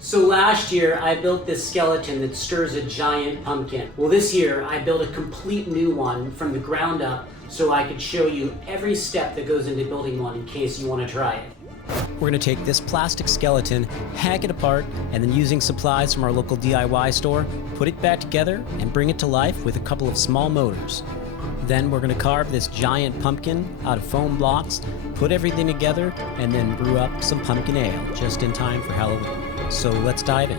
So last year I built this skeleton that stirs a giant pumpkin. Well, this year I built a complete new one from the ground up so I could show you every step that goes into building one in case you want to try it. We're going to take this plastic skeleton, hack it apart, and then using supplies from our local DIY store, put it back together and bring it to life with a couple of small motors. Then we're going to carve this giant pumpkin out of foam blocks, put everything together, and then brew up some pumpkin ale just in time for Halloween. So let's dive in.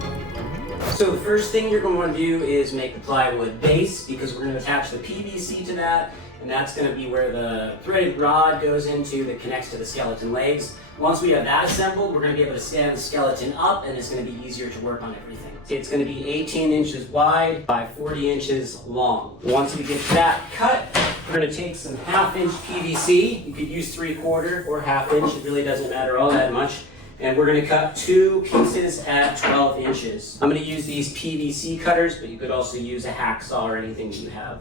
So the first thing you're going to want to do is make the plywood base, because we're going to attach the PVC to that, and that's going to be where the threaded rod goes into that connects to the skeleton legs. Once we have that assembled, we're going to be able to stand the skeleton up, and it's going to be easier to work on everything. It's going to be 18 inches wide by 40 inches long. Once we get that cut, we're going to take some 1/2 inch PVC. You could use 3/4 or 1/2 inch. It really doesn't matter all that much. And we're going to cut 2 pieces at 12 inches. I'm going to use these PVC cutters, but you could also use a hacksaw or anything you have.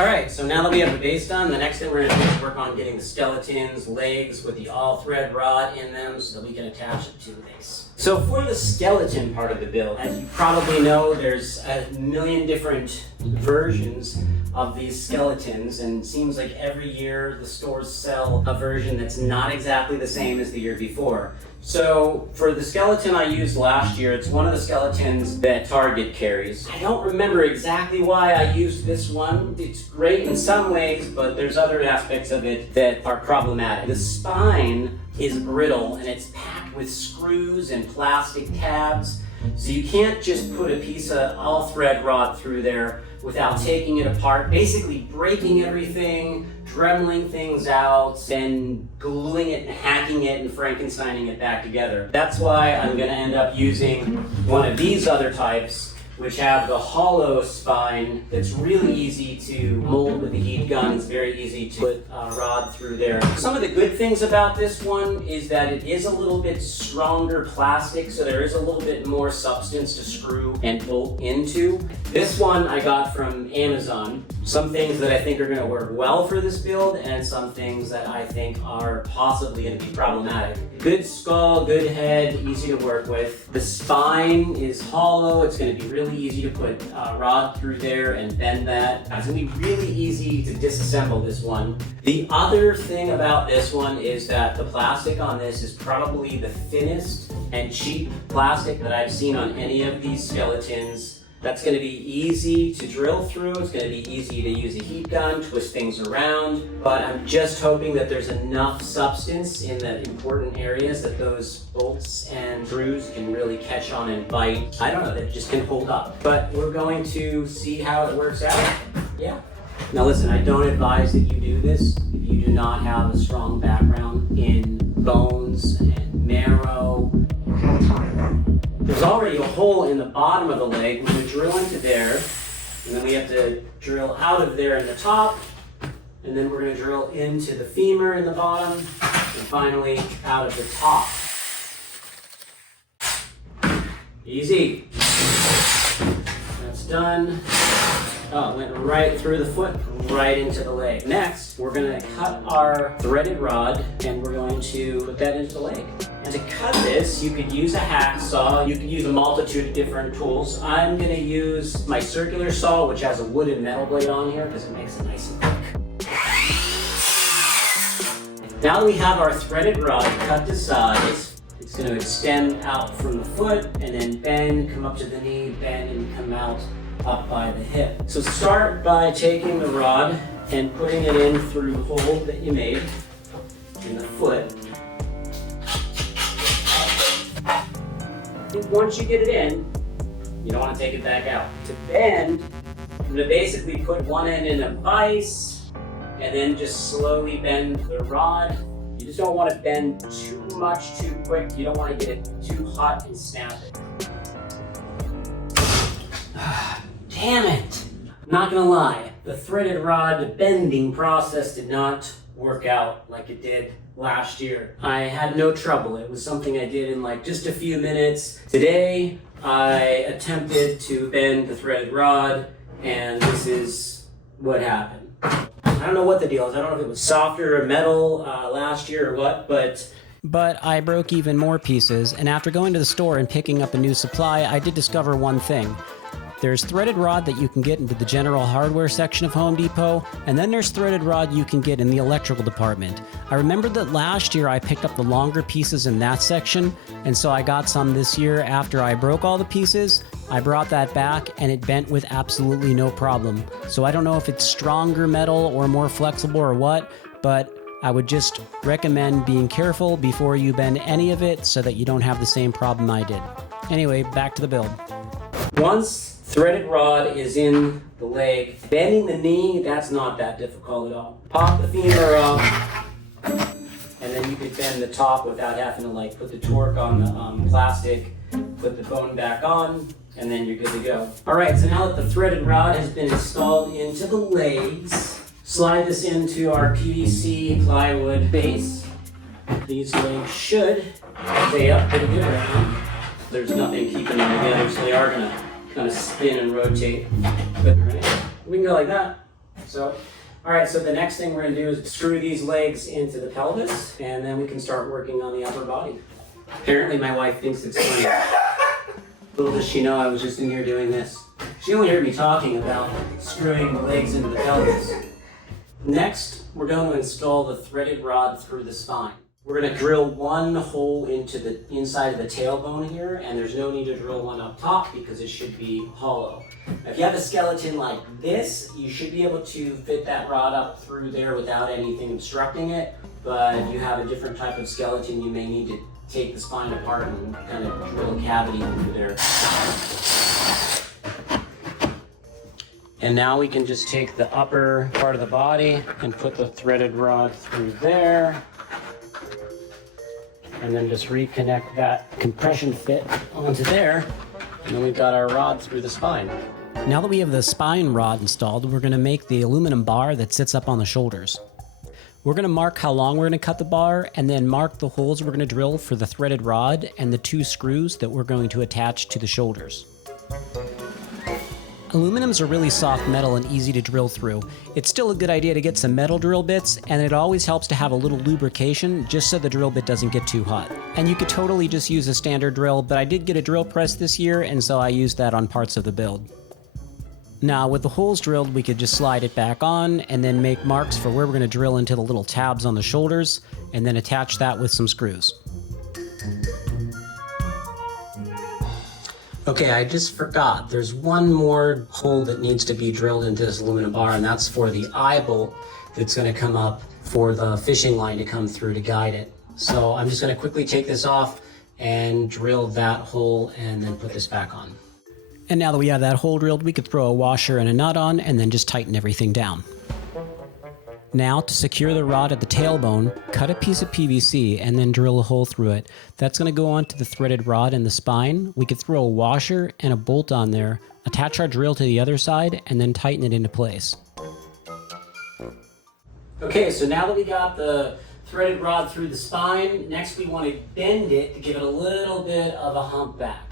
Alright, so now that we have the base done, the next thing we're going to do is work on getting the skeleton's legs with the all-thread rod in them so that we can attach it to the base. So for the skeleton part of the build, as you probably know, there's a million different versions of these skeletons, and it seems like every year the stores sell a version that's not exactly the same as the year before. So for the skeleton I used last year, it's one of the skeletons that Target carries. I don't remember exactly why I used this one. It's great in some ways, but there's other aspects of it that are problematic. The spine is brittle and it's packed with screws and plastic tabs. So you can't just put a piece of all-thread rod through there without taking it apart, basically breaking everything, dremeling things out, then gluing it and hacking it and Frankensteining it back together. That's why I'm going to end up using one of these other types, which have the hollow spine that's really easy to mold with the heat gun. It's very easy to put a rod through there. Some of the good things about this one is that it is a little bit stronger plastic, so there is a little bit more substance to screw and bolt into. This one I got from Amazon. Some things that I think are going to work well for this build, and some things that I think are possibly going to be problematic. Good skull, good head, easy to work with. The spine is hollow. It's going to be really easy to put a rod through there and bend that. It's going to be really easy to disassemble this one. The other thing about this one is that the plastic on this is probably the thinnest and cheap plastic that I've seen on any of these skeletons. That's going to be easy to drill through. It's going to be easy to use a heat gun, twist things around, but I'm just hoping that there's enough substance in the important areas that those bolts and screws can really catch on and bite. I don't know, that just can hold up. But we're going to see how it works out. Yeah. Now listen, I don't advise that you do this if you do not have a strong background in bones and marrow. There's already a hole in the bottom of the leg. We're going to drill into there, and then we have to drill out of there in the top, and then we're going to drill into the femur in the bottom, and finally out of the top. Easy. That's done. Oh, it went right through the foot, right into the leg. Next, we're going to cut our threaded rod, and we're going to put that into the leg. And to cut this, you could use a hacksaw. You could use a multitude of different tools. I'm going to use my circular saw, which has a wood and metal blade on here because it makes it nice and quick. Now that we have our threaded rod cut to size, it's going to extend out from the foot and then bend, come up to the knee, bend, and come out up by the hip. So start by taking the rod and putting it in through the hole that you made in the foot. Once you get it in, you don't want to take it back out. To bend, I'm going to basically put one end in a vise and then just slowly bend the rod. You just don't want to bend too much too quick. You don't want to get it too hot and snap it. Damn it! I'm not going to lie, the threaded rod bending process did not work out like it did last year. I had no trouble. It was something I did in like just a few minutes. Today, I attempted to bend the threaded rod, and this is what happened. I don't know what the deal is. I don't know if it was softer or metal last year or what, but But I broke even more pieces, and after going to the store and picking up a new supply, I did discover one thing. There's threaded rod that you can get into the general hardware section of Home Depot, and then there's threaded rod you can get in the electrical department. I remembered that last year I picked up the longer pieces in that section, and so I got some this year after I broke all the pieces. I brought that back and it bent with absolutely no problem. So I don't know if it's stronger metal or more flexible or what, but I would just recommend being careful before you bend any of it so that you don't have the same problem I did. Anyway, back to the build. Once threaded rod is in the leg, bending the knee, that's not that difficult at all. Pop the femur up, and then you can bend the top without having to like put the torque on the plastic, put the bone back on, and then you're good to go. All right, so now that the threaded rod has been installed into the legs, slide this into our PVC plywood base. These legs should stay up pretty good right now. There's nothing keeping them together, so they are gonna kind of spin and rotate. But right, we can go like that. So, all right, so the next thing we're gonna do is screw these legs into the pelvis, and then we can start working on the upper body. Apparently my wife thinks it's funny. Little does she know I was just in here doing this. She only heard me talking about screwing legs into the pelvis. Next, we're going to install the threaded rod through the spine. We're going to drill one hole into the inside of the tailbone here, and there's no need to drill one up top because it should be hollow. If you have a skeleton like this, you should be able to fit that rod up through there without anything obstructing it, but if you have a different type of skeleton, you may need to take the spine apart and kind of drill a cavity through there. And now we can just take the upper part of the body and put the threaded rod through there. And then just reconnect that compression fit onto there. And then we've got our rod through the spine. Now that we have the spine rod installed, we're going to make the aluminum bar that sits up on the shoulders. We're going to mark how long we're going to cut the bar, and then mark the holes we're going to drill for the threaded rod and the 2 screws that we're going to attach to the shoulders. Aluminum's a really soft metal and easy to drill through. It's still a good idea to get some metal drill bits, and it always helps to have a little lubrication just so the drill bit doesn't get too hot. And you could totally just use a standard drill, but I did get a drill press this year, and so I used that on parts of the build. Now, with the holes drilled, we could just slide it back on and then make marks for where we're going to drill into the little tabs on the shoulders, and then attach that with some screws. Okay, I just forgot. There's one more hole that needs to be drilled into this aluminum bar, and that's for the eye bolt that's going to come up for the fishing line to come through to guide it. So I'm just going to quickly take this off and drill that hole and then put this back on. And now that we have that hole drilled, we could throw a washer and a nut on and then just tighten everything down. Now, to secure the rod at the tailbone, cut a piece of PVC and then drill a hole through it. That's going to go onto the threaded rod in the spine. We could throw a washer and a bolt on there, attach our drill to the other side, and then tighten it into place. Okay, so now that we got the threaded rod through the spine, next we want to bend it to give it a little bit of a hump back.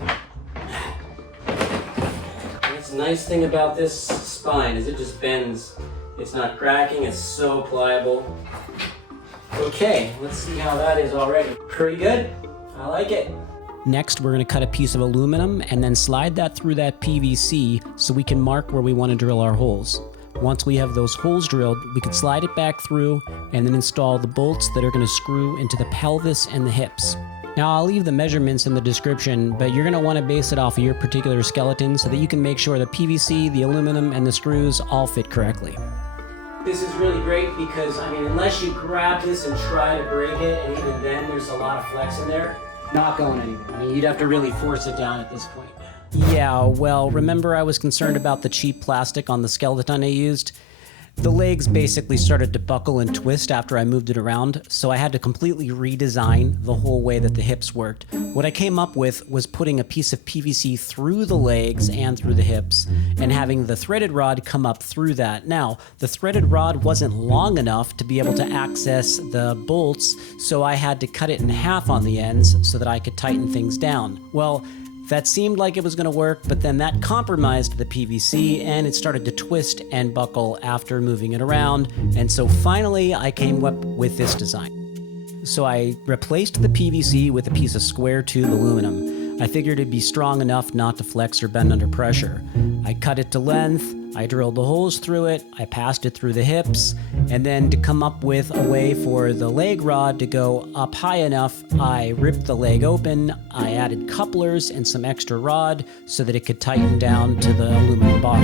That's the nice thing about this spine is it just bends. It's not cracking, it's so pliable. Okay, let's see how that is already. Pretty good, I like it. Next, we're going to cut a piece of aluminum and then slide that through that PVC so we can mark where we want to drill our holes. Once we have those holes drilled, we can slide it back through and then install the bolts that are going to screw into the pelvis and the hips. Now, I'll leave the measurements in the description, but you're going to want to base it off of your particular skeleton so that you can make sure the PVC, the aluminum, and the screws all fit correctly. This is really great because, I mean, unless you grab this and try to break it, and even then there's a lot of flex in there, not going anywhere. I mean, you'd have to really force it down at this point. Yeah, well, remember I was concerned about the cheap plastic on the skeleton I used? The legs basically started to buckle and twist after I moved it around, so I had to completely redesign the whole way that the hips worked. What I came up with was putting a piece of PVC through the legs and through the hips, and having the threaded rod come up through that. Now, the threaded rod wasn't long enough to be able to access the bolts, so I had to cut it in half on the ends so that I could tighten things down. Well, that seemed like it was going to work, but then that compromised the PVC and it started to twist and buckle after moving it around. And so finally I came up with this design. So I replaced the PVC with a piece of square tube aluminum. I figured it'd be strong enough not to flex or bend under pressure. I cut it to length, I drilled the holes through it, I passed it through the hips, and then to come up with a way for the leg rod to go up high enough, I ripped the leg open, I added couplers and some extra rod so that it could tighten down to the aluminum bar.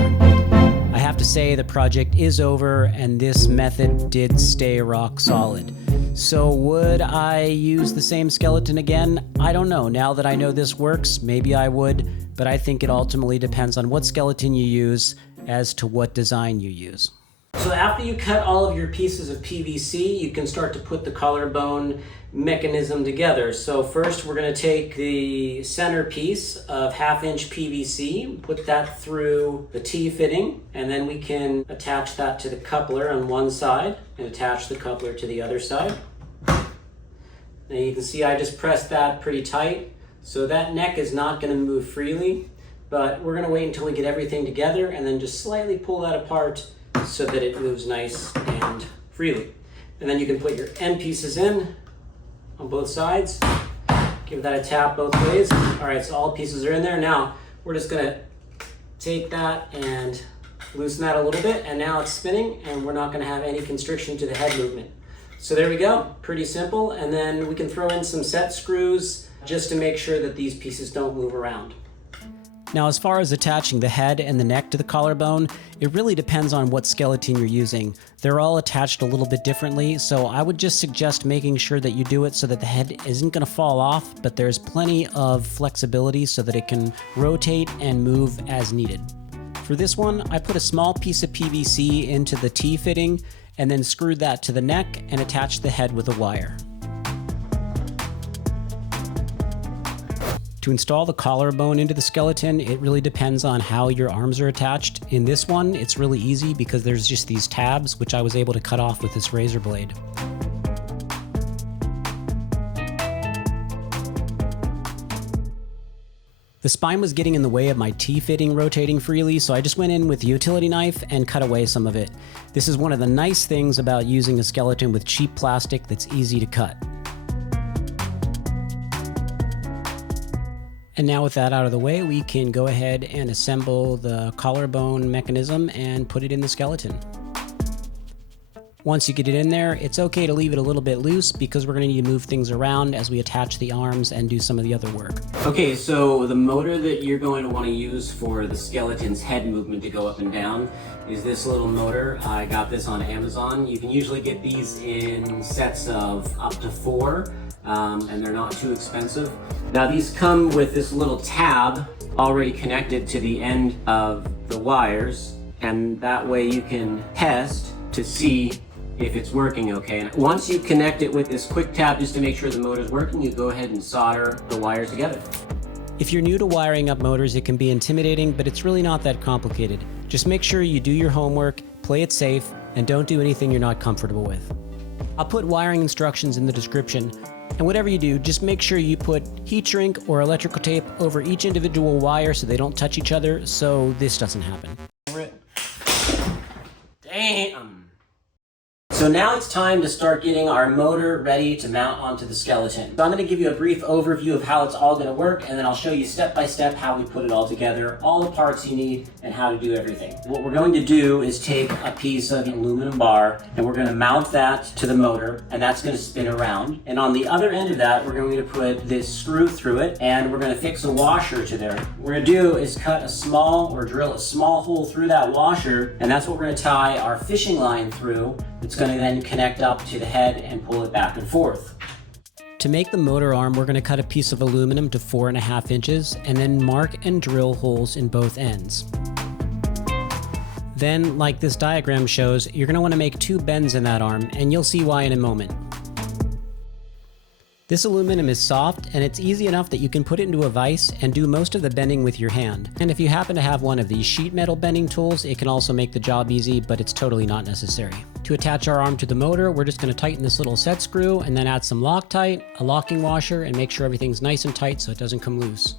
I have to say the project is over and this method did stay rock solid. So would I use the same skeleton again? I don't know. Now that I know this works, maybe I would, but I think it ultimately depends on what skeleton you use as to what design you use. So after you cut all of your pieces of PVC, you can start to put the collarbone mechanism together. So first we're going to take the center piece of 1/2-inch PVC, put that through the T-fitting, and then we can attach that to the coupler on one side and attach the coupler to the other side. Now you can see I just pressed that pretty tight, so that neck is not going to move freely, but we're going to wait until we get everything together and then just slightly pull that apart so that it moves nice and freely. And then you can put your end pieces in on both sides. Give that a tap both ways. All right, so all pieces are in there. Now we're just gonna take that and loosen that a little bit, and now it's spinning and we're not gonna have any constriction to the head movement. So there we go, pretty simple. And then we can throw in some set screws just to make sure that these pieces don't move around. Now, as far as attaching the head and the neck to the collarbone, it really depends on what skeleton you're using. They're all attached a little bit differently, so I would just suggest making sure that you do it so that the head isn't going to fall off, but there's plenty of flexibility so that it can rotate and move as needed. For this one, I put a small piece of PVC into the T-fitting and then screwed that to the neck and attached the head with a wire. To install the collarbone into the skeleton, it really depends on how your arms are attached. In this one, it's really easy because there's just these tabs, which I was able to cut off with this razor blade. The spine was getting in the way of my T-fitting rotating freely, so I just went in with the utility knife and cut away some of it. This is one of the nice things about using a skeleton with cheap plastic that's easy to cut. And now with that out of the way, we can go ahead and assemble the collarbone mechanism and put it in the skeleton. Once you get it in there, it's okay to leave it a little bit loose because we're going to need to move things around as we attach the arms and do some of the other work. Okay, so the motor that you're going to want to use for the skeleton's head movement to go up and down is this little motor. I got this on Amazon. You can usually get these in sets of up to 4. And they're not too expensive. Now these come with this little tab already connected to the end of the wires, and that way you can test to see if it's working okay. And once you connect it with this quick tab just to make sure the motor's working, you go ahead and solder the wires together. If you're new to wiring up motors, it can be intimidating, but it's really not that complicated. Just make sure you do your homework, play it safe, and don't do anything you're not comfortable with. I'll put wiring instructions in the description. And whatever you do, just make sure you put heat shrink or electrical tape over each individual wire so they don't touch each other, so this doesn't happen. Damn! So now it's time to start getting our motor ready to mount onto the skeleton. So I'm going to give you a brief overview of how it's all going to work, and then I'll show you step by step how we put it all together, all the parts you need, and how to do everything. What we're going to do is take a piece of aluminum bar, and we're going to mount that to the motor, and that's going to spin around. And on the other end of that, we're going to put this screw through it, and we're going to fix a washer to there. What we're going to do is cut a small, or drill a small hole through that washer, and that's what we're going to tie our fishing line through. It's going to then connect up to the head and pull it back and forth. To make the motor arm, we're going to cut a piece of aluminum to 4.5 inches and then mark and drill holes in both ends. Then, like this diagram shows, you're going to want to make 2 bends in that arm, and you'll see why in a moment. This aluminum is soft, and it's easy enough that you can put it into a vise and do most of the bending with your hand. And if you happen to have one of these sheet metal bending tools, it can also make the job easy, but it's totally not necessary. To attach our arm to the motor, we're just going to tighten this little set screw and then add some Loctite, a locking washer, and make sure everything's nice and tight so it doesn't come loose.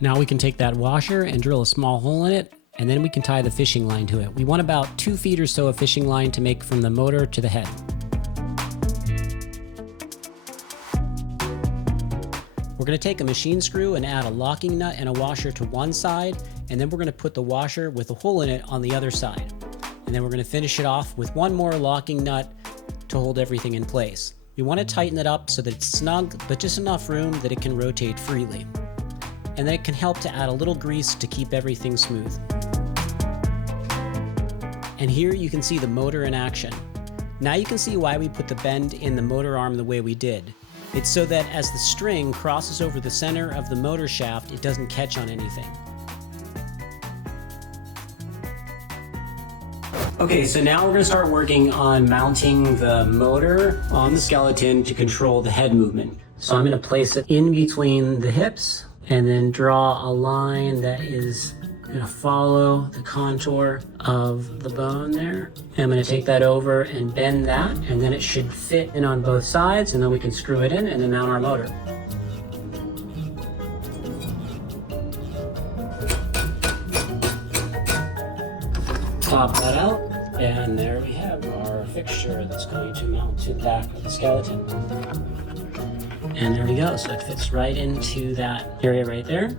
Now we can take that washer and drill a small hole in it, and then we can tie the fishing line to it. We want about 2 feet or so of fishing line to make from the motor to the head. We're going to take a machine screw and add a locking nut and a washer to one side, and then we're going to put the washer with a hole in it on the other side. And then we're going to finish it off with one more locking nut to hold everything in place. We want to tighten it up so that it's snug, but just enough room that it can rotate freely. And then it can help to add a little grease to keep everything smooth. And here you can see the motor in action. Now you can see why we put the bend in the motor arm the way we did. It's so that as the string crosses over the center of the motor shaft, it doesn't catch on anything. Okay, so now we're going to start working on mounting the motor on the skeleton to control the head movement. So I'm going to place it in between the hips and then draw a line that is going to follow the contour of the bone there. And I'm going to take that over and bend that, and then it should fit in on both sides, and then we can screw it in and then mount our motor. Pop that out, and there we have our fixture that's going to mount to the back of the skeleton. And there we go, so it fits right into that area right there.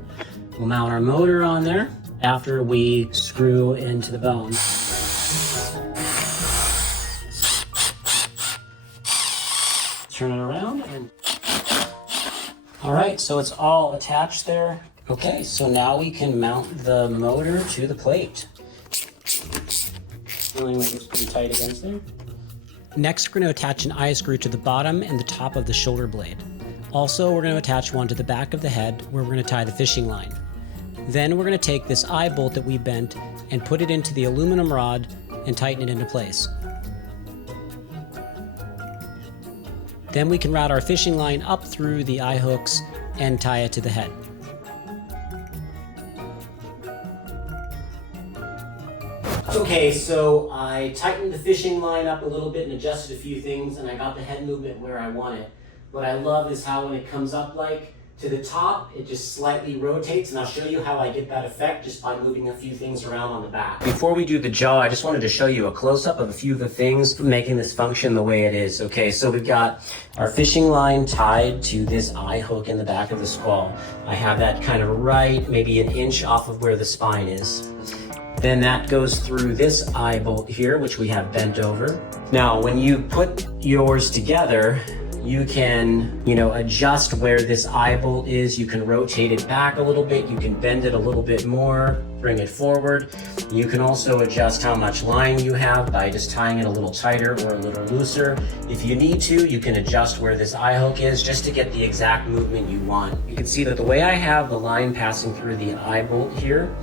We'll mount our motor on there after we screw into the bone. Turn it around and... Alright, so it's all attached there. Okay, so now we can mount the motor to the plate. Feeling like it's pretty tight against there. Next, we're going to attach an eye screw to the bottom and the top of the shoulder blade. Also, we're going to attach one to the back of the head where we're going to tie the fishing line. Then we're going to take this eye bolt that we bent and put it into the aluminum rod and tighten it into place. Then we can route our fishing line up through the eye hooks and tie it to the head. Okay, so I tightened the fishing line up a little bit and adjusted a few things, and I got the head movement where I want it. What I love is how when it comes up like to the top, it just slightly rotates, and I'll show you how I get that effect just by moving a few things around on the back. Before we do the jaw, I just wanted to show you a close-up of a few of the things making this function the way it is. Okay, so we've got our fishing line tied to this eye hook in the back of the skull. I have that kind of right, maybe an inch off of where the spine is. Then that goes through this eye bolt here, which we have bent over. Now, when you put yours together, you can, adjust where this eye bolt is. You can rotate it back a little bit. You can bend it a little bit more, bring it forward. You can also adjust how much line you have by just tying it a little tighter or a little looser. If you need to, you can adjust where this eye hook is just to get the exact movement you want. You can see that the way I have the line passing through the eye bolt here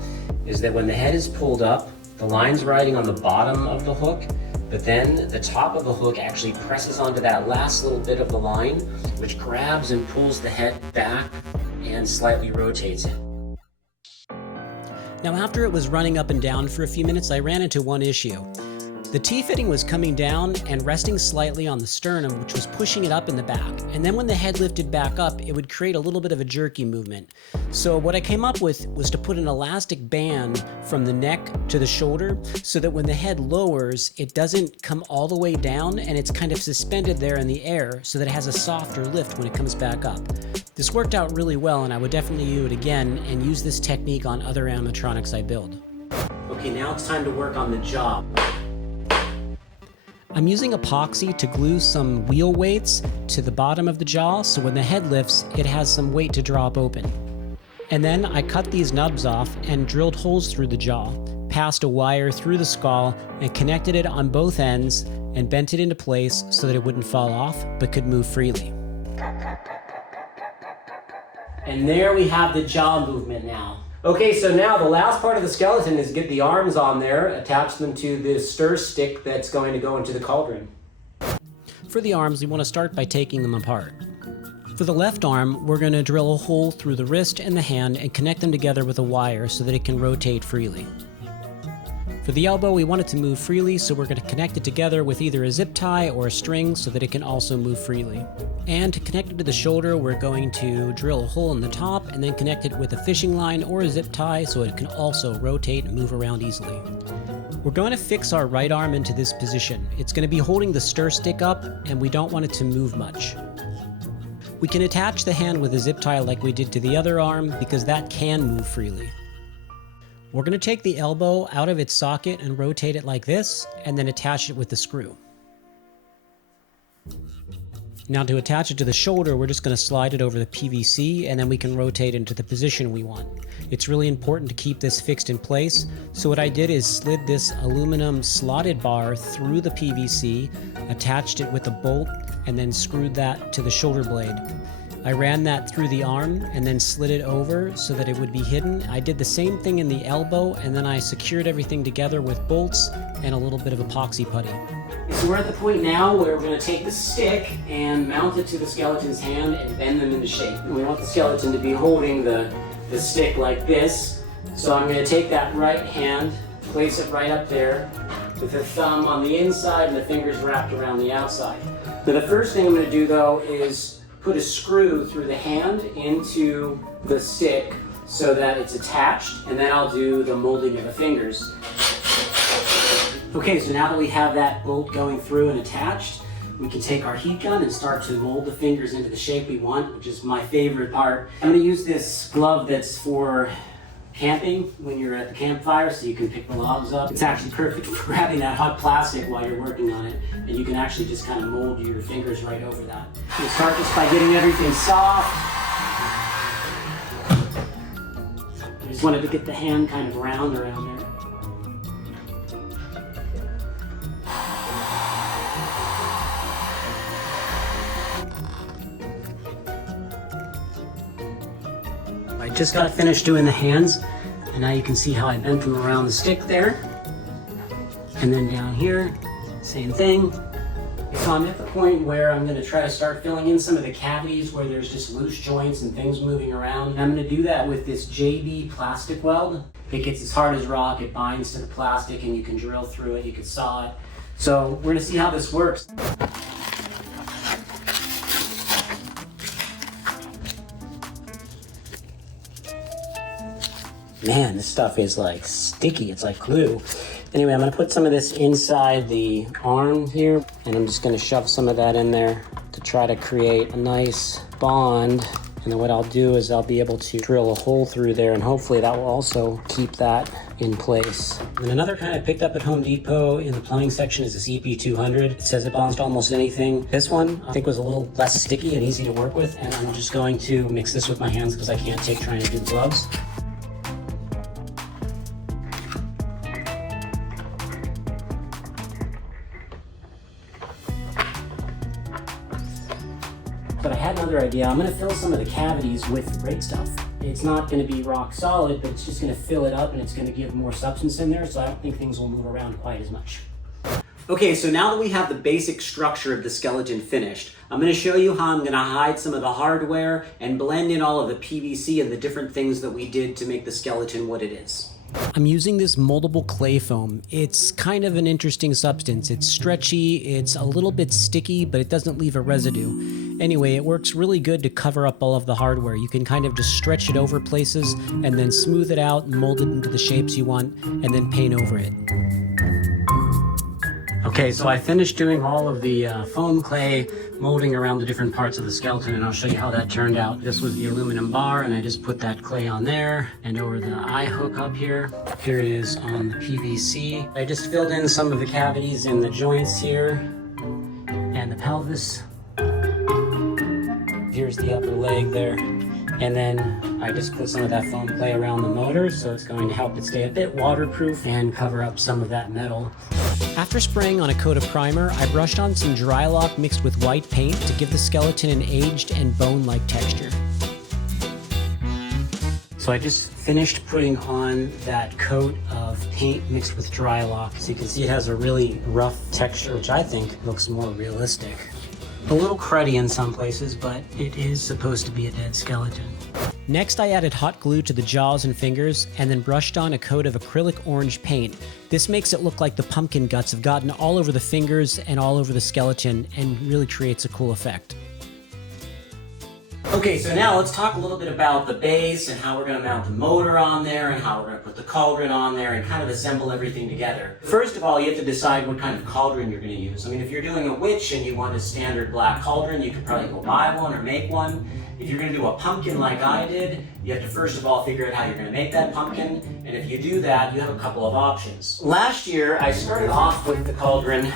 is that when the head is pulled up, the line's riding on the bottom of the hook, but then the top of the hook actually presses onto that last little bit of the line, which grabs and pulls the head back and slightly rotates it. Now, after it was running up and down for a few minutes, I ran into one issue. The T-fitting was coming down and resting slightly on the sternum, which was pushing it up in the back. And then when the head lifted back up, it would create a little bit of a jerky movement. So what I came up with was to put an elastic band from the neck to the shoulder so that when the head lowers, it doesn't come all the way down and it's kind of suspended there in the air so that it has a softer lift when it comes back up. This worked out really well, and I would definitely do it again and use this technique on other animatronics I build. Okay, now it's time to work on the jaw. I'm using epoxy to glue some wheel weights to the bottom of the jaw so when the head lifts, it has some weight to drop open. And then I cut these nubs off and drilled holes through the jaw, passed a wire through the skull and connected it on both ends and bent it into place so that it wouldn't fall off but could move freely. And there we have the jaw movement now. Okay, so now the last part of the skeleton is get the arms on there, attach them to the stir stick that's going to go into the cauldron. For the arms, we want to start by taking them apart. For the left arm, we're going to drill a hole through the wrist and the hand and connect them together with a wire so that it can rotate freely. For the elbow, we want it to move freely, so we're going to connect it together with either a zip tie or a string so that it can also move freely. And to connect it to the shoulder, we're going to drill a hole in the top and then connect it with a fishing line or a zip tie so it can also rotate and move around easily. We're going to fix our right arm into this position. It's going to be holding the stir stick up, and we don't want it to move much. We can attach the hand with a zip tie like we did to the other arm because that can move freely. We're going to take the elbow out of its socket and rotate it like this, and then attach it with the screw. Now to attach it to the shoulder, we're just going to slide it over the PVC, and then we can rotate into the position we want. It's really important to keep this fixed in place, so what I did is slid this aluminum slotted bar through the PVC, attached it with a bolt, and then screwed that to the shoulder blade. I ran that through the arm and then slid it over so that it would be hidden. I did the same thing in the elbow, and then I secured everything together with bolts and a little bit of epoxy putty. So we're at the point now where we're going to take the stick and mount it to the skeleton's hand and bend them into shape. And we want the skeleton to be holding the stick like this. So I'm going to take that right hand, place it right up there with the thumb on the inside and the fingers wrapped around the outside. Now the first thing I'm going to do though is put a screw through the hand into the stick so that it's attached, and then I'll do the molding of the fingers. Okay, so now that we have that bolt going through and attached, we can take our heat gun and start to mold the fingers into the shape we want, which is my favorite part. I'm going to use this glove that's for camping when you're at the campfire, so you can pick the logs up. It's actually perfect for grabbing that hot plastic while you're working on it, and you can actually just kind of mold your fingers right over that. You start just by getting everything soft. I just wanted to get the hand kind of round around there. I just got finished doing the hands, and now you can see how I bent them around the stick there. And then down here, same thing. So I'm at the point where I'm going to try to start filling in some of the cavities where there's just loose joints and things moving around. And I'm going to do that with this JB plastic weld. It gets as hard as rock, it binds to the plastic, and you can drill through it, you can saw it. So we're going to see how this works. Man, this stuff is like sticky, it's like glue. Anyway, I'm gonna put some of this inside the arm here, and I'm just gonna shove some of that in there to try to create a nice bond. And then what I'll do is I'll be able to drill a hole through there, and hopefully that will also keep that in place. And another kind I picked up at Home Depot in the plumbing section is this EP200. It says it bonds to almost anything. This one I think was a little less sticky and easy to work with, and I'm just going to mix this with my hands because I can't take trying to do gloves. But I had another idea. I'm going to fill some of the cavities with great stuff. It's not going to be rock solid, but it's just going to fill it up and it's going to give more substance in there, so I don't think things will move around quite as much. Okay, so now that we have the basic structure of the skeleton finished, I'm going to show you how I'm going to hide some of the hardware and blend in all of the PVC and the different things that we did to make the skeleton what it is. I'm using this moldable clay foam. It's kind of an interesting substance. It's stretchy, it's a little bit sticky, but it doesn't leave a residue. Anyway, it works really good to cover up all of the hardware. You can kind of just stretch it over places and then smooth it out and mold it into the shapes you want and then paint over it. Okay, so I finished doing all of the foam clay molding around the different parts of the skeleton, and I'll show you how that turned out. This was the aluminum bar, and I just put that clay on there and over the eye hook up here. Here it is on the PVC. I just filled in some of the cavities in the joints here and the pelvis. Here's the upper leg there. And then I just put some of that foam clay around the motor, so it's going to help it stay a bit waterproof and cover up some of that metal. After spraying on a coat of primer, I brushed on some Drylock mixed with white paint to give the skeleton an aged and bone-like texture. So I just finished putting on that coat of paint mixed with Drylock. So you can see it has a really rough texture, which I think looks more realistic. A little cruddy in some places, but it is supposed to be a dead skeleton. Next, I added hot glue to the jaws and fingers and then brushed on a coat of acrylic orange paint. This makes it look like the pumpkin guts have gotten all over the fingers and all over the skeleton and really creates a cool effect. Okay, so now let's talk a little bit about the base and how we're going to mount the motor on there and how we're going to put the cauldron on there and kind of assemble everything together. First of all, you have to decide what kind of cauldron you're going to use. I mean, if you're doing a witch and you want a standard black cauldron, you could probably go buy one or make one. If you're going to do a pumpkin like I did, you have to first of all figure out how you're going to make that pumpkin, and if you do that, you have a couple of options. Last year, I started off with the cauldron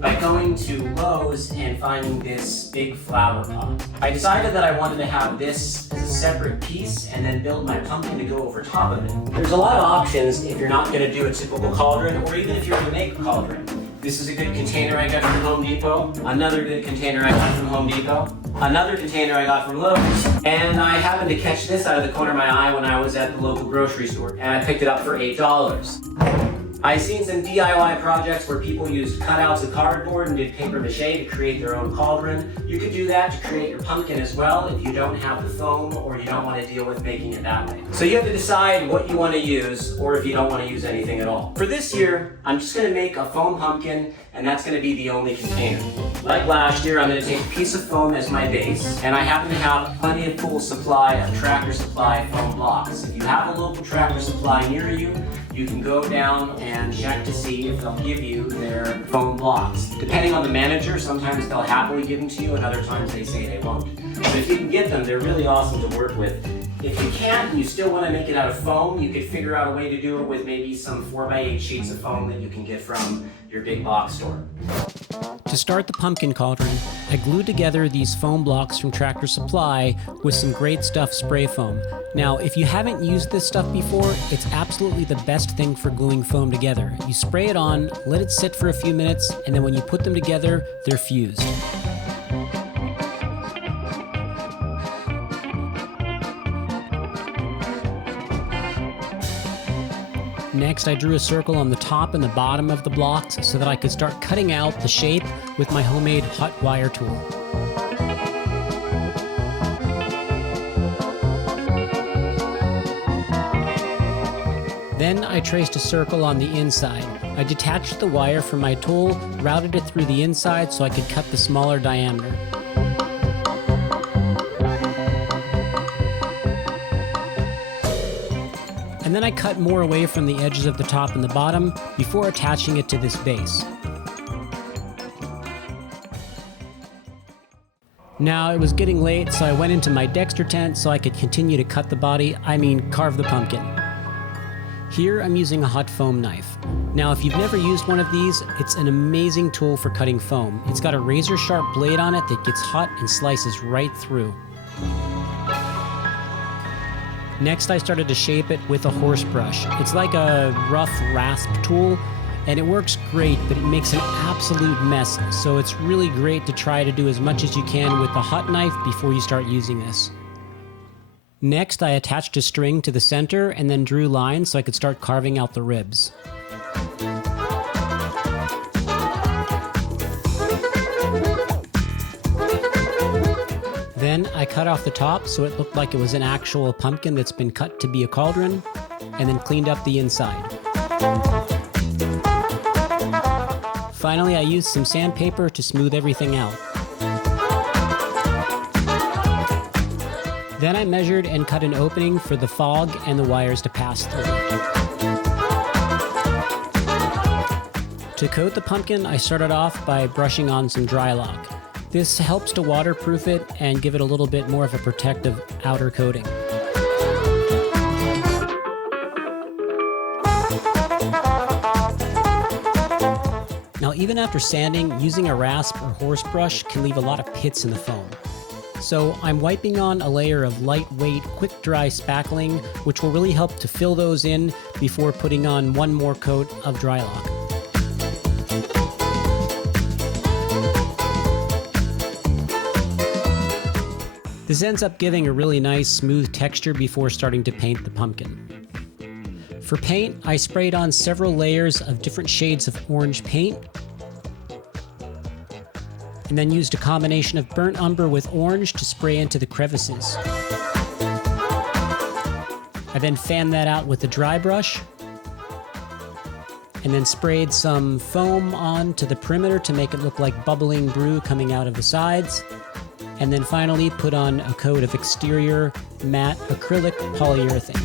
by going to Lowe's and finding this big flower pot. I decided that I wanted to have this as a separate piece and then build my pumpkin to go over top of it. There's a lot of options if you're not going to do a typical cauldron, or even if you're going to make a cauldron. This is a good container I got from Home Depot. Another good container I got from Home Depot. Another container I got from Lowe's. And I happened to catch this out of the corner of my eye when I was at the local grocery store, and I picked it up for $8. I've seen some DIY projects where people used cutouts of cardboard and did paper mache to create their own cauldron. You could do that to create your pumpkin as well if you don't have the foam or you don't want to deal with making it that way. So you have to decide what you want to use, or if you don't want to use anything at all. For this year, I'm just going to make a foam pumpkin, and that's going to be the only container. Like last year, I'm going to take a piece of foam as my base, and I happen to have plenty of full supply of Tractor Supply foam blocks. If you have a local Tractor Supply near you, you can go down and check to see if they'll give you their foam blocks. Depending on the manager, sometimes they'll happily give them to you, and other times they say they won't. But if you can get them, they're really awesome to work with. If you can't and you still want to make it out of foam, you could figure out a way to do it with maybe some 4x8 sheets of foam that you can get from your big box store. To start the pumpkin cauldron, I glued together these foam blocks from Tractor Supply with some Great Stuff spray foam. Now, if you haven't used this stuff before, it's absolutely the best thing for gluing foam together. You spray it on, let it sit for a few minutes, and then when you put them together, they're fused. Next, I drew a circle on the top and the bottom of the blocks so that I could start cutting out the shape with my homemade hot wire tool. Then I traced a circle on the inside. I detached the wire from my tool, routed it through the inside so I could cut the smaller diameter. And then I cut more away from the edges of the top and the bottom before attaching it to this base. Now it was getting late, so I went into my Dexter tent so I could continue to carve the pumpkin. Here I'm using a hot foam knife. Now if you've never used one of these, it's an amazing tool for cutting foam. It's got a razor sharp blade on it that gets hot and slices right through. Next, I started to shape it with a horse brush. It's like a rough rasp tool, and it works great, but it makes an absolute mess, so it's really great to try to do as much as you can with the hot knife before you start using this. Next, I attached a string to the center and then drew lines so I could start carving out the ribs. Then I cut off the top so it looked like it was an actual pumpkin that's been cut to be a cauldron, and then cleaned up the inside. Finally, I used some sandpaper to smooth everything out. Then I measured and cut an opening for the fog and the wires to pass through. To coat the pumpkin, I started off by brushing on some Drylock. This helps to waterproof it and give it a little bit more of a protective outer coating. Now, even after sanding, using a rasp or horse brush can leave a lot of pits in the foam. So I'm wiping on a layer of lightweight, quick-dry spackling, which will really help to fill those in before putting on one more coat of Drylock. This ends up giving a really nice, smooth texture before starting to paint the pumpkin. For paint, I sprayed on several layers of different shades of orange paint, and then used a combination of burnt umber with orange to spray into the crevices. I then fanned that out with a dry brush, and then sprayed some foam onto the perimeter to make it look like bubbling brew coming out of the sides. and then finally put on a coat of exterior matte acrylic polyurethane.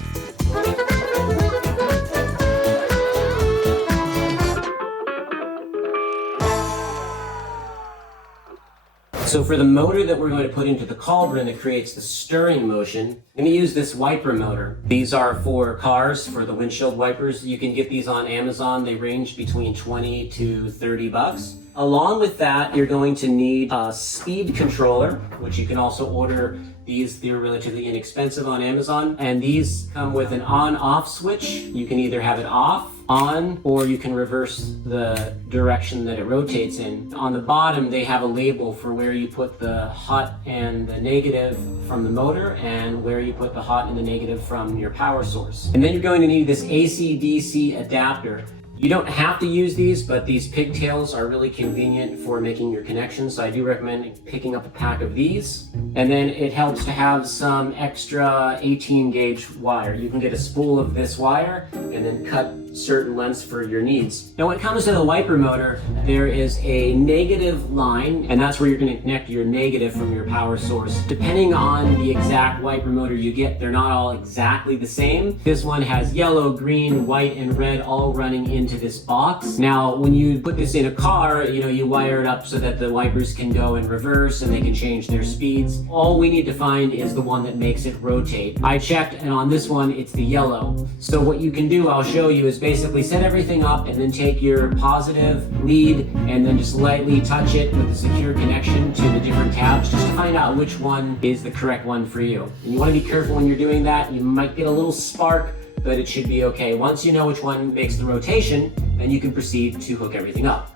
So for the motor that we're going to put into the cauldron that creates the stirring motion, I'm going to use this wiper motor. These are for cars, for the windshield wipers. You can get these on Amazon. They range between 20 to 30 bucks. Along with that, you're going to need a speed controller, which you can also order. They're relatively inexpensive on Amazon. And these come with an on-off switch. You can either have it off, on, or you can reverse the direction that it rotates in. On the bottom, they have a label for where you put the hot and the negative from the motor and where you put the hot and the negative from your power source. And then you're going to need this AC/DC adapter. You don't have to use these, but these pigtails are really convenient for making your connections, so I do recommend picking up a pack of these. And then it helps to have some extra 18 gauge wire. You can get a spool of this wire and then cut certain lengths for your needs. Now when it comes to the wiper motor, there is a negative line, and that's where you're going to connect your negative from your power source. Depending on the exact wiper motor you get, they're not all exactly the same. This one has yellow, green, white, and red all running into this box. Now when you put this in a car, you wire it up so that the wipers can go in reverse and they can change their speeds. All we need to find is the one that makes it rotate. I checked, and on this one it's the yellow. So what you can do, I'll show you, is basically set everything up and then take your positive lead and then just lightly touch it with a secure connection to the different tabs just to find out which one is the correct one for you. And you want to be careful when you're doing that. You might get a little spark, but it should be okay. Once you know which one makes the rotation, then you can proceed to hook everything up.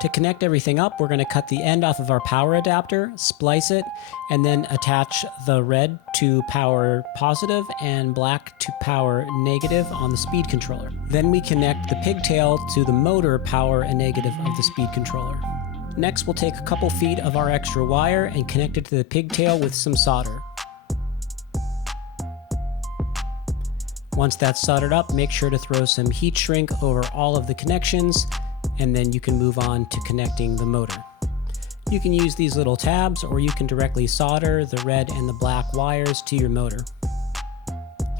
To connect everything up, we're going to cut the end off of our power adapter, splice it, and then attach the red to power positive and black to power negative on the speed controller. Then we connect the pigtail to the motor power and negative of the speed controller. Next, we'll take a couple feet of our extra wire and connect it to the pigtail with some solder. Once that's soldered up, make sure to throw some heat shrink over all of the connections, and then you can move on to connecting the motor. You can use these little tabs, or you can directly solder the red and the black wires to your motor.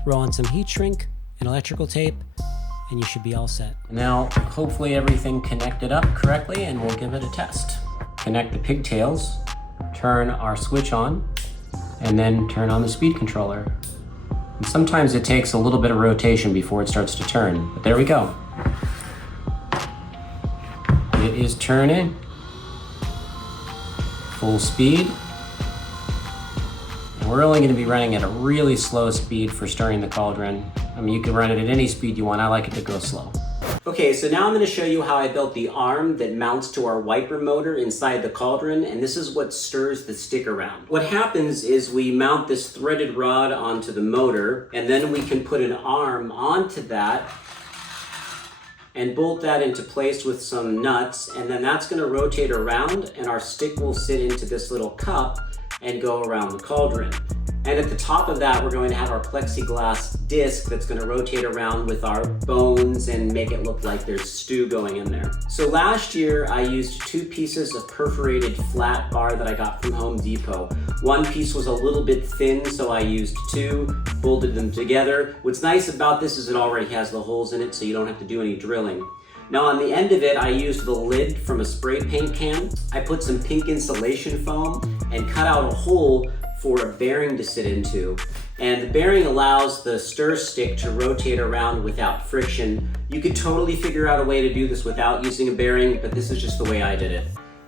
Throw on some heat shrink and electrical tape, and you should be all set. Now, hopefully everything connected up correctly, and we'll give it a test. Connect the pigtails, turn our switch on, and then turn on the speed controller. And sometimes it takes a little bit of rotation before it starts to turn, but there we go. It is turning, full speed, and we're only going to be running at a really slow speed for stirring the cauldron. I mean, you can run it at any speed you want. I like it to go slow. Okay, so now I'm going to show you how I built the arm that mounts to our wiper motor inside the cauldron, and this is what stirs the stick around. What happens is we mount this threaded rod onto the motor, and then we can put an arm onto that and bolt that into place with some nuts, and then that's going to rotate around and our stick will sit into this little cup and go around the cauldron. And at the top of that, we're going to have our plexiglass disc that's going to rotate around with our bones and make it look like there's stew going in there. So last year, I used 2 pieces of perforated flat bar that I got from Home Depot. One piece was a little bit thin, so I used 2, bolted them together. What's nice about this is it already has the holes in it, so you don't have to do any drilling. Now on the end of it, I used the lid from a spray paint can. I put some pink insulation foam and cut out a hole for a bearing to sit into. And the bearing allows the stir stick to rotate around without friction. You could totally figure out a way to do this without using a bearing, but this is just the way I did it.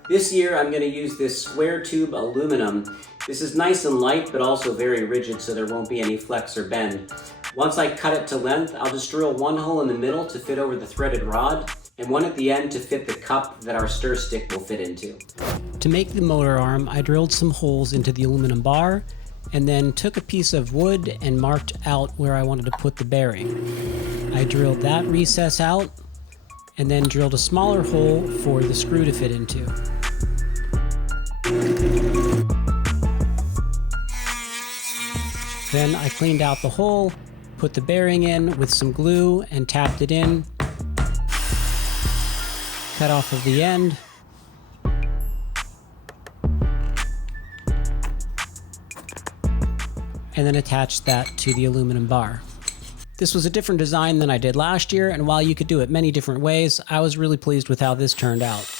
This year, I'm gonna use this square tube aluminum. This is nice and light, but also very rigid, so there won't be any flex or bend. Once I cut it to length, I'll just drill 1 hole in the middle to fit over the threaded rod, and one at the end to fit the cup that our stir stick will fit into. To make the motor arm, I drilled some holes into the aluminum bar, and then took a piece of wood and marked out where I wanted to put the bearing. I drilled that recess out, and then drilled a smaller hole for the screw to fit into. Then I cleaned out the hole, put the bearing in with some glue and tapped it in, cut off of the end, and then attach that to the aluminum bar. This was a different design than I did last year, and while you could do it many different ways, I was really pleased with how this turned out.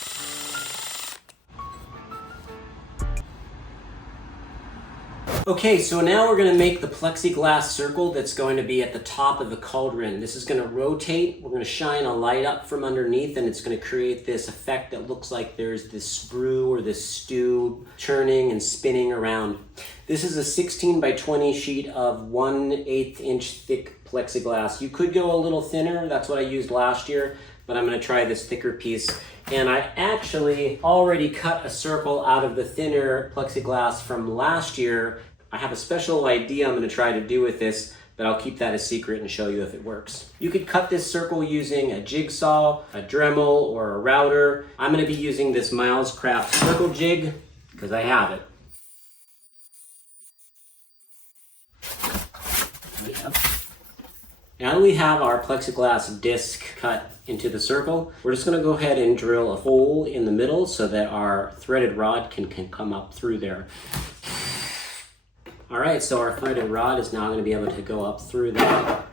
Okay, so now we're going to make the plexiglass circle that's going to be at the top of the cauldron. This is going to rotate. We're going to shine a light up from underneath, and it's going to create this effect that looks like there's this brew or this stew churning and spinning around. This is a 16 by 20 sheet of 1/8 inch thick plexiglass. You could go a little thinner. That's what I used last year, but I'm going to try this thicker piece. And I actually already cut a circle out of the thinner plexiglass from last year. I have a special idea I'm going to try to do with this, but I'll keep that a secret and show you if it works. You could cut this circle using a jigsaw, a Dremel, or a router. I'm going to be using this Miles Craft circle jig because I have it. Now that we have our plexiglass disc cut into the circle, we're just going to go ahead and drill a hole in the middle so that our threaded rod can come up through there. All right, so our threaded rod is now going to be able to go up through that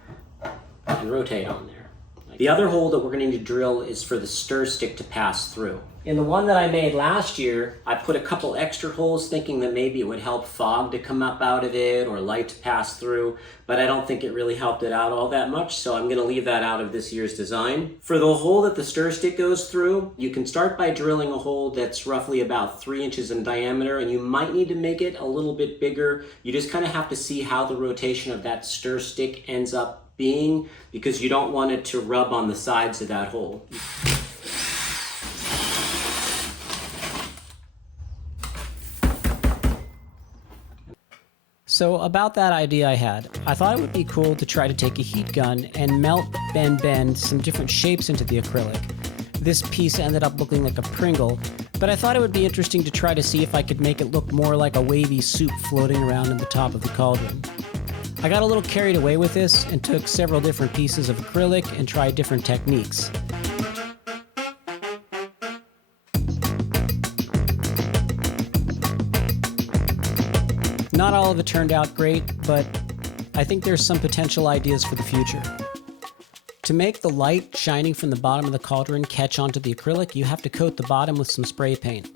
and rotate on there. The other hole that we're going to need to drill is for the stir stick to pass through. In the one that I made last year, I put a couple extra holes thinking that maybe it would help fog to come up out of it or light to pass through, but I don't think it really helped it out all that much, so I'm going to leave that out of this year's design. For the hole that the stir stick goes through, you can start by drilling a hole that's roughly about 3 inches in diameter, and you might need to make it a little bit bigger. You just kind of have to see how the rotation of that stir stick ends up being, because you don't want it to rub on the sides of that hole. So about that idea I had, I thought it would be cool to try to take a heat gun and melt, bend some different shapes into the acrylic. This piece ended up looking like a Pringle, but I thought it would be interesting to try to see if I could make it look more like a wavy soup floating around in the top of the cauldron. I got a little carried away with this and took several different pieces of acrylic and tried different techniques. Not all of it turned out great, but I think there's some potential ideas for the future. To make the light shining from the bottom of the cauldron catch onto the acrylic, you have to coat the bottom with some spray paint.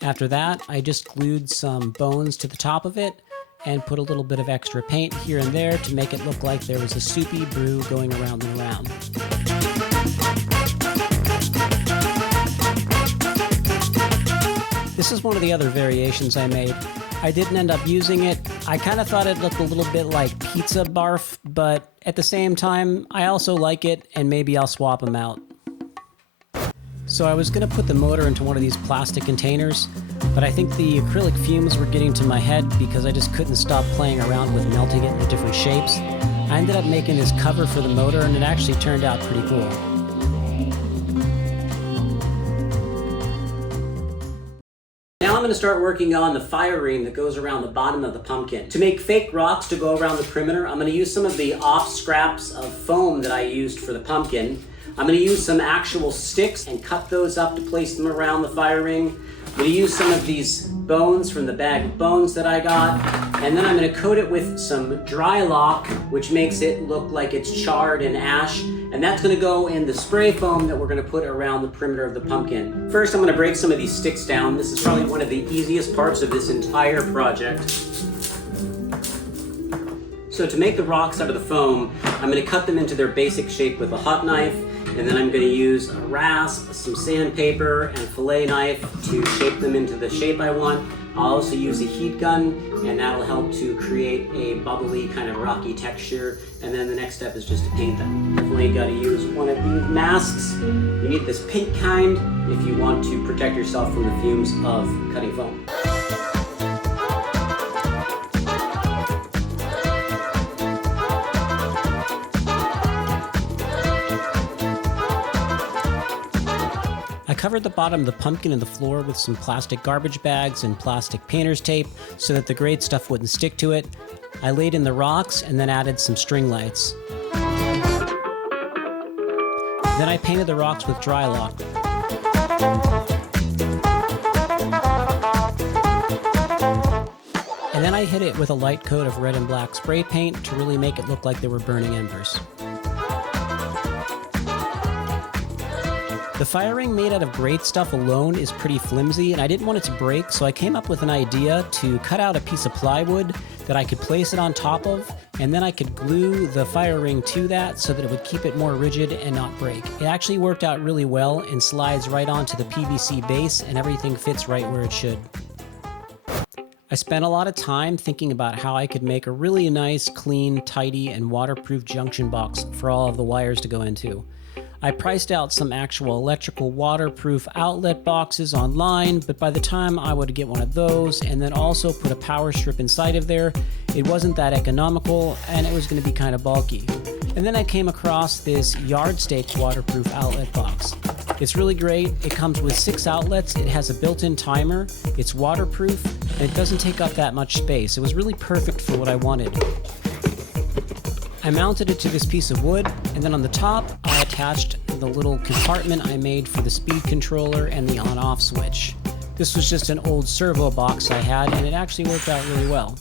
After that, I just glued some bones to the top of it and put a little bit of extra paint here and there to make it look like there was a soupy brew going around and around. This is one of the other variations I made. I didn't end up using it. I kind of thought it looked a little bit like pizza barf, but at the same time, I also like it, and maybe I'll swap them out. So I was going to put the motor into one of these plastic containers, but I think the acrylic fumes were getting to my head because I just couldn't stop playing around with melting it into different shapes. I ended up making this cover for the motor, and it actually turned out pretty cool. Now I'm going to start working on the fire ring that goes around the bottom of the pumpkin. To make fake rocks to go around the perimeter, I'm going to use some of the off scraps of foam that I used for the pumpkin. I'm going to use some actual sticks and cut those up to place them around the fire ring. I'm going to use some of these bones from the bag of bones that I got, and then I'm going to coat it with some dry lock, which makes it look like it's charred and ash, and that's going to go in the spray foam that we're going to put around the perimeter of the pumpkin. First, I'm going to break some of these sticks down. This is probably one of the easiest parts of this entire project. So to make the rocks out of the foam, I'm going to cut them into their basic shape with a hot knife, and then I'm going to use a rasp, some sandpaper, and a fillet knife to shape them into the shape I want. I'll also use a heat gun, and that'll help to create a bubbly kind of rocky texture. And then the next step is just to paint them. Definitely got to use one of these masks. You need this pink kind if you want to protect yourself from the fumes of cutting foam. I covered the bottom of the pumpkin and the floor with some plastic garbage bags and plastic painter's tape so that the grayed stuff wouldn't stick to it. I laid in the rocks and then added some string lights. Then I painted the rocks with dry lock. And then I I hit it with a light coat of red and black spray paint to really make it look like they were burning embers. The fire ring made out of great stuff alone is pretty flimsy, and I didn't want it to break, so I came up with an idea to cut out a piece of plywood that I could place it on top of, and then I could glue the fire ring to that so that it would keep it more rigid and not break. It actually worked out really well and slides right onto the PVC base, and everything fits right where it should. I spent a lot of time thinking about how I could make a really nice, clean, tidy, and waterproof junction box for all of the wires to go into. I priced out some actual electrical waterproof outlet boxes online, but by the time I would get one of those and then also put a power strip inside of there, it wasn't that economical and it was going to be kind of bulky. And then I came across this Yardstake waterproof outlet box. It's really great. It comes with 6 outlets, it has a built-in timer, it's waterproof, and it doesn't take up that much space. It was really perfect for what I wanted. I mounted it to this piece of wood, and then on the top, I attached the little compartment I made for the speed controller and the on-off switch. This was just an old servo box I had, and it actually worked out really well.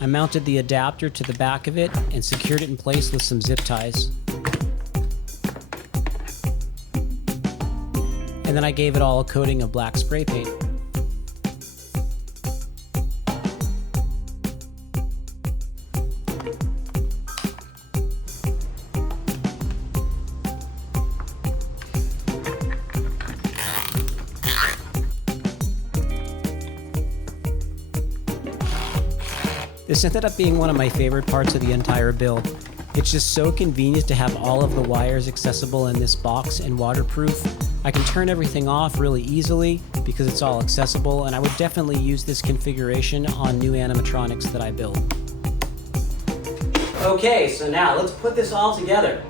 I mounted the adapter to the back of it and secured it in place with some zip ties. And then I gave it all a coating of black spray paint. This ended up being one of my favorite parts of the entire build. It's just so convenient to have all of the wires accessible in this box and waterproof. I can turn everything off really easily because it's all accessible, and I would definitely use this configuration on new animatronics that I build. Okay, so now let's put this all together.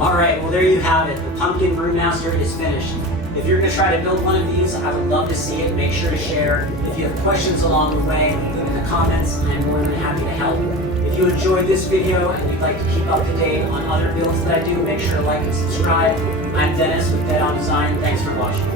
Alright, well there you have it. The Pumpkin BREWMASTER is finished. If you're going to try to build one of these, I would love to see it. Make sure to share. If you have questions along the way, leave them in the comments and I'm more than happy to help. If you enjoyed this video and you'd like to keep up to date on other builds that I do, make sure to like and subscribe. I'm Dennis with Dead On Design. Thanks for watching.